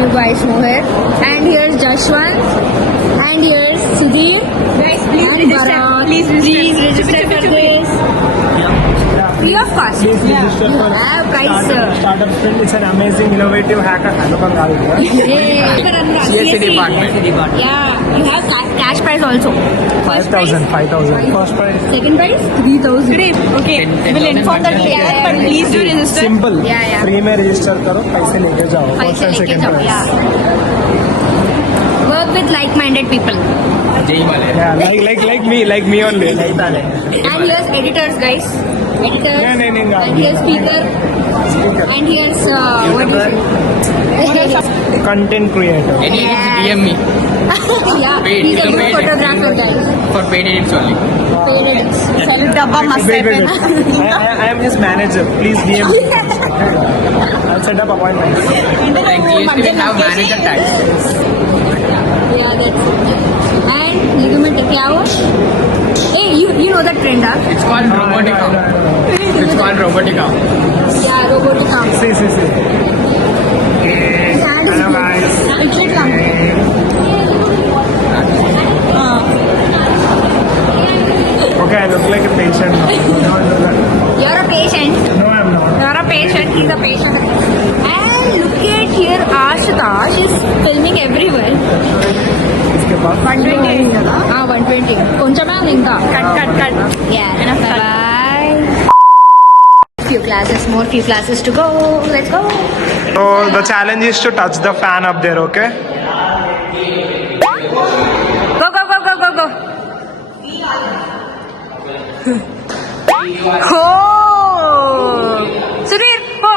you guys know her. And here's Jashwant. And here's Sudhir. Guys, please And register. Bharat. Please register for for this. Free of cost. Please register for Yeah, price. Startup Sprint. It's an amazing, innovative hacker. CSC department. Yeah, you have cash prize also. 5,000. First prize. Second prize 3,000. Today, okay, we'll inform the details, but please do register. Simple. Yeah. Free में register करो, पैसे लेके जाओ. First पैसे and लेके second जाओ. prize. Yeah. Work with like-minded people. Yeah, like me only. Like that. And here's editors, guys. Editors. नहीं. And here's speaker. And here's what do you say? Content creator. Any edits, DM me. Yeah, Paid, he's a it's a good paid photographer, guys. For paid edits only. Paid edits. Salute Dabba must Wait. happen. I am his manager. Please DM me. I'll set up appointments. Like GST will have manager tax. Yeah, that's it. And ligament क्या हुआ? Hey, you know that trend, huh? It's called robotica. It's called robotica. Yeah, robotic arm. See. Hello guys. Picture come. Okay, I look like a patient now. No, You're a patient. I'm not. You're a patient. He's a patient. And look at here, Ashita. She's filming everyone. इसके बाद 120 కదా? 120. కొంచెమే ఉంది ఇంకా. Cut. Yeah. Bye. Few classes to go. Let's go. So the challenge is to touch the fan up there, okay? Go. Oh! Sudhir, go.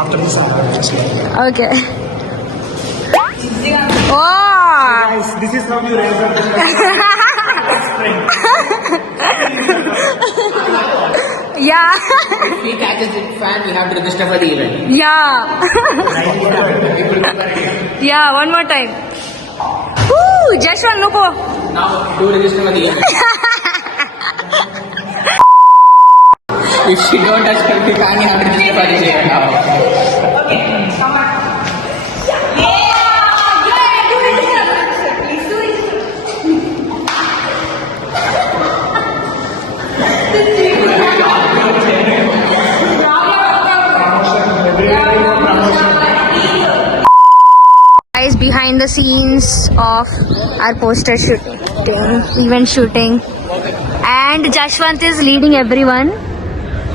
After this, just like Okay. Oh! guys, this is how you raise up the Yeah. If he catches the fan, we have to register for the event. Yeah. Yeah, one more time. Woo! Jashwant, look. Now, do register for the event. If she don't touch the fan, you have to register for the event now. Guys, behind the scenes of our poster shooting, event shooting, and Jashwant is leading everyone.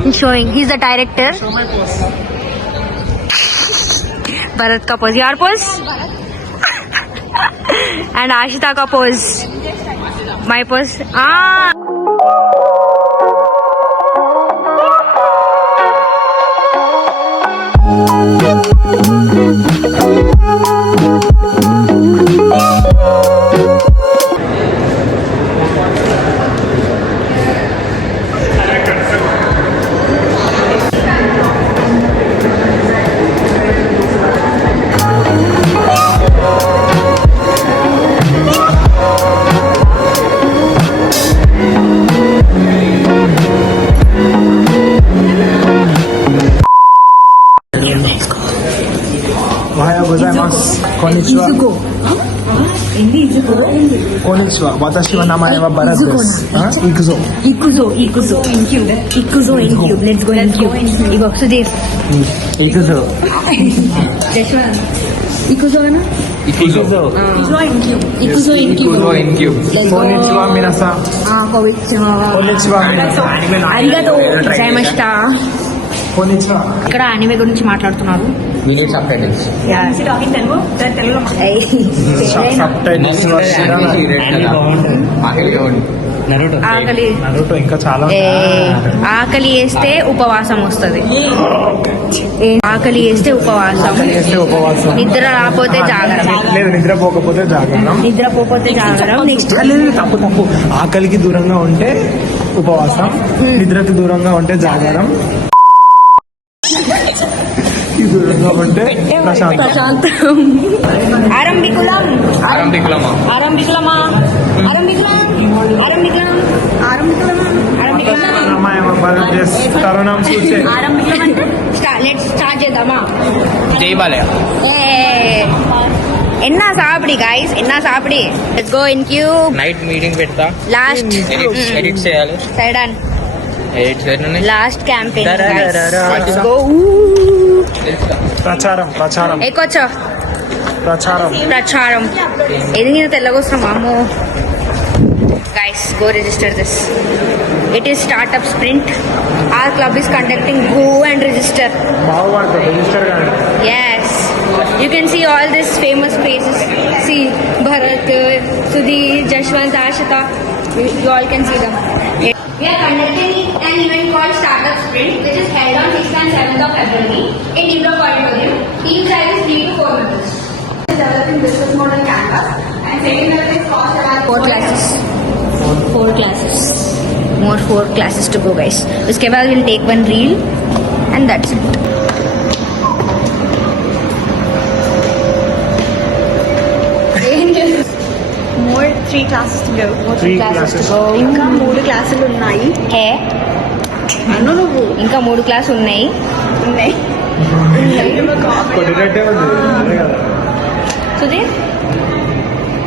He's showing. He's the director. Bharat ka pose. Your pose. And Ashita ka pose. My pose. Konnichiwa. Konnichiwa. Watashi wa namae wa Bharat desu. Ikuzo. In cube. Let's go in cube. Igo, Sudhir. Ikuzo. Jashwant. Ikuzo na? Ikuzo. Ikuzo in cube. Let's go. Konnichiwa minasan. Konnichiwa. Arigato. Gozaimashita. Konnichiwa. ఇక్కడ anime గురించి మాట్లాడుతున్నారు. We need subtitles. Subtitles ఆకలి Naruto ఇంకా చాలా ఆకలి వేస్తే ఉపవాసం వస్తుంది. ఆకలి వేస్తే ఉపవాసం, నిద్ర రాకపోతే జాగరం, లేదు నిద్రపోకపోతే జాగరణం, నిద్రపోకపోతే జాగరం. నెక్స్ట్ తప్పు ఆకలికి దూరంగా ఉంటే ఉపవాసం, నిద్రకి దూరంగా ఉంటే జాగరం. కాబట్టి ప్రశాంత్ ప్రశాంతం. ఆరంభికులం. ఆరంభికులమా ఆరంభికులమా. ఆరంభికులం. ఆరంభికులం. ఆరంభికులమా. ఆరంభికులం. అమ్మాయి భారతదేశ్ తరుణం చూసే ఆరంభికులం అంటే లెట్స్ స్టార్ట్ చేద్దామా. జై బాలయ్య ఎన్నా సాపిడి గైస్, ఎన్నా సాపిడి. Let's go in queue. Night meeting పెడతా లాస్ట్ ఎడిట్ చేయాలి సైడ్ ఆన్ ఎడిట్ చేయను లాస్ట్ క్యాంపెయిన్. Let's go. ప్రచారం ప్రచారం ఎక్కొచ్చో ప్రచారం ప్రచారం. ఇది నేను తెల్లగొస్తున్నాం అమ్మో. Guys go register this. It is startup sprint. Our club is conducting. Go and register. బాగుపడుతుంది రిజిస్టర్ కానీ Yes. You can see all these famous faces. See Bharat, Sudhir, Jashwant, Ashita. You all can see them. We are conducting an event called Startup Sprint, which is held on 6th and 7th of February in Deepak Auditorium. Team size is 3 to 4 members. Developing business model Canvas and second level is cost around 4 classes. 4 classes. More 4 classes to go, guys. Uske baad we'll take one reel and that's it. More 3 classes to go. Three classes. ఇంకా 3 క్లాసులు ఉన్నాయి. హే అన్ను నువ్వు ఇంకా 3 class ఉన్నాయి. ఉన్నాయి. కొట్టినట్టే ఉంది అదే కదా సుధీర్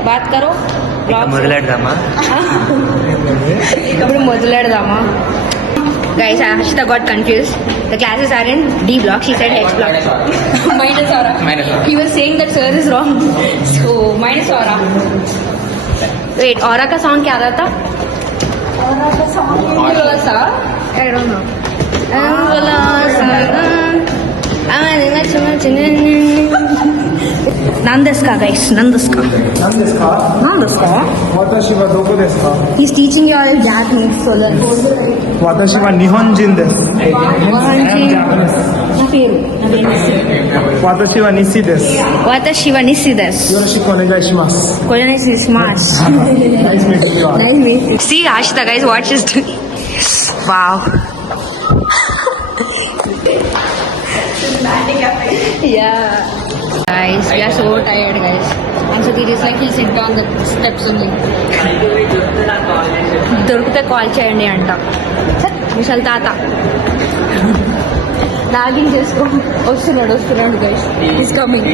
బాత్ కరో. మొదలెడదామా ఇప్పుడు మొదలెడదామా. Guys, Ashita got confused. The classes are in D block. She said H block. Minus aura. Minus aura. He was saying that sir is wrong. So minus aura. Wait, aura का song क्या था? Aura का song Ambulasa? I don't know. Nandaska, guys. Nandaska. 何ですか Nandaska. 私はどこですか He's teaching you all Japanese. So learn. 私は日本人です నా పేరు私は西です Watashi wa Nishi desu. よろしくお願いします Korean is smart. Nice meeting you all. Nice meeting. See Ashita, guys, what she's doing. Wow. Yeah. Guys, we are so tired, guys. And Sudhir is like, he'll sit down the steps only. దొరికితే call చేయండి అంట విశాల్ తాత. Nagging చేసుకో. వస్తున్నాడు guys. Is coming.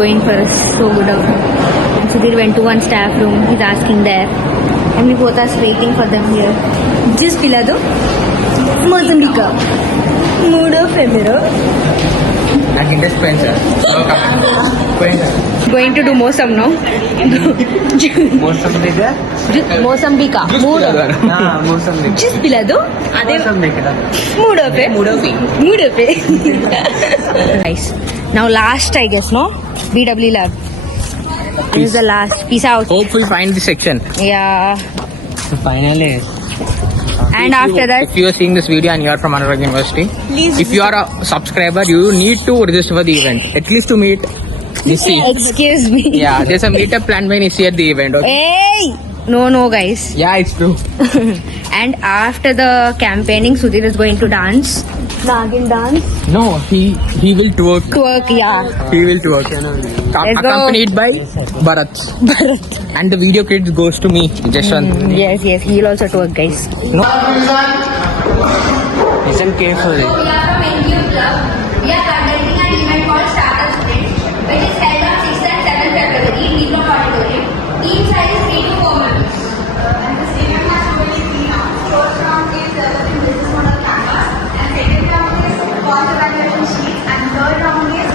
Going for a so good of. And Sudhir went to one staff room. He's asking there. And we both are waiting for them here. Just pila do. Mozambique. Mudo femero. నాకు interest పోయింది sir Going to do Mosam now. Mozambique. Mudo. Just pila do. Ade. Mudo pe. Nice. Now last, I guess, no? BW Lab. This is the last. Peace out. hopefully find the section Yeah. finally. And after that, If you are seeing this video and you are from Anurag University, if you are a subscriber, you need to register for the event. At least to meet Nisi. excuse me. Yeah, there's a meetup planned by Nisi at the event. Okay? Hey! No, guys. Yeah, it's true. And after the campaigning, Sudhir is going to dance. Nagin dance. No, he will twerk. Twerk, yeah. He will twerk. Let's go. Accompanied by Bharat. And the video credit goes to me, Jashwant. Yes, he'll also twerk, guys. No. Listen carefully. We are from NGO Club. We are conducting an event called Startup Sprint, which is held on 6th and 7th February in Deepak Auditorium. Team size is 3 to 4 members. And this event has only 3 rounds. First round is developing business model Canvas, and second round is cost evaluation sheets, and third round is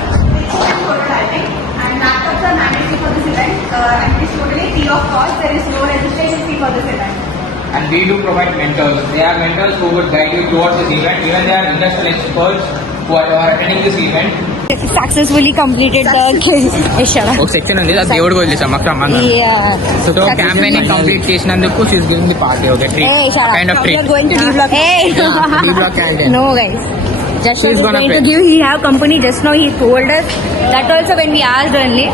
prototyping. And laptops are mandatory for this event, and it is totally free of cost. There is no registration fee for this event. And we do provide mentors. They are mentors who would guide you towards this event. Even they are industrial experts who are attending this event. Successfully completed the ఒక section ఉంది అది దేవుడికి వదిలేసాం మాకు సంబంధం Yeah. So campaign complete చేసినందుకు she's giving the party okay treat Hey, shut up. Kind of treat going to D block. Hey. D block canteen. No, guys. Just She's is gonna going pay. to give. He have company just now. He told us that also when we asked only.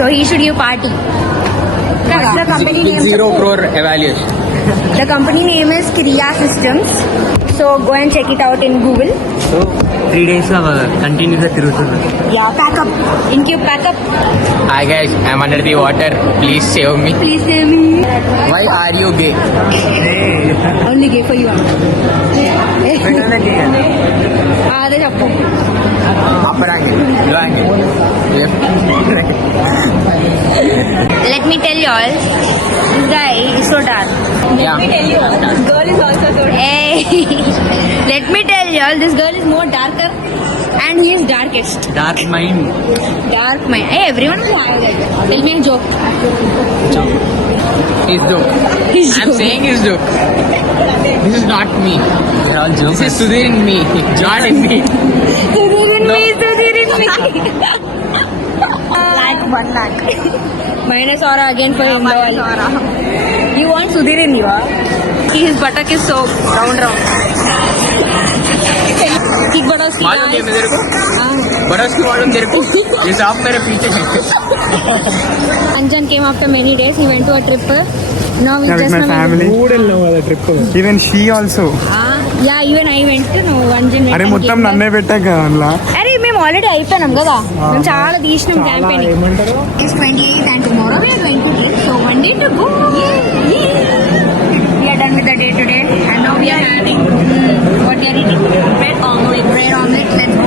So he should give party. The company with name. 0 crore evaluation. The company name is Kriya Systems. So go and check it out in Google. So 3 days continuous తిరుగుతున్నా. Yeah, pack up. Incube, pack up. Hi guys, I'm under the water. Please save me. Please save me. Why are you gay? Only gay for you. అదే చెప్పు. Upper angle, low angle, left, right. Let me tell you all, this guy is so dark. Yeah. This girl is also so dark. Hey. Let me tell you all, this girl is more darker and he is darkest. Dark mind. Dark mind. Hey, everyone will have that. Tell me a joke. His joke. His I'm joke. saying his joke. This is not me. They're all This jokers. is Sudhir in me, not in me. Sudhir in No. me, Sudhir in me. Lakh, 1 lakh. Minus aura again for him. minus aura. You want Sudhir in you, huh? His buttock is so round. Kick buttocks की मालूम है guys. मेरे को हाँ. बरस की मालूम तेरे को ये साफ मेरे पीछे है Anjan came after many days. He went to a trip. Now we Yeah, with just my now- family. వెళ్ళాం కదా trip. Even she also. Yeah, even I went. No, Anjan went. అరే and మొత్తం came back. నన్నే పెట్టాక అందులో అరే మేము already అయిపోయినాం కదా మేము చాలా తీసినాం క్యాంపెయిన్ ఏమంటారు? It's 28 and tomorrow we are going to eat. So one day to go. We are done with the day today and now we are having what we are eating? Bread omelette. Bread omelette. Let's go.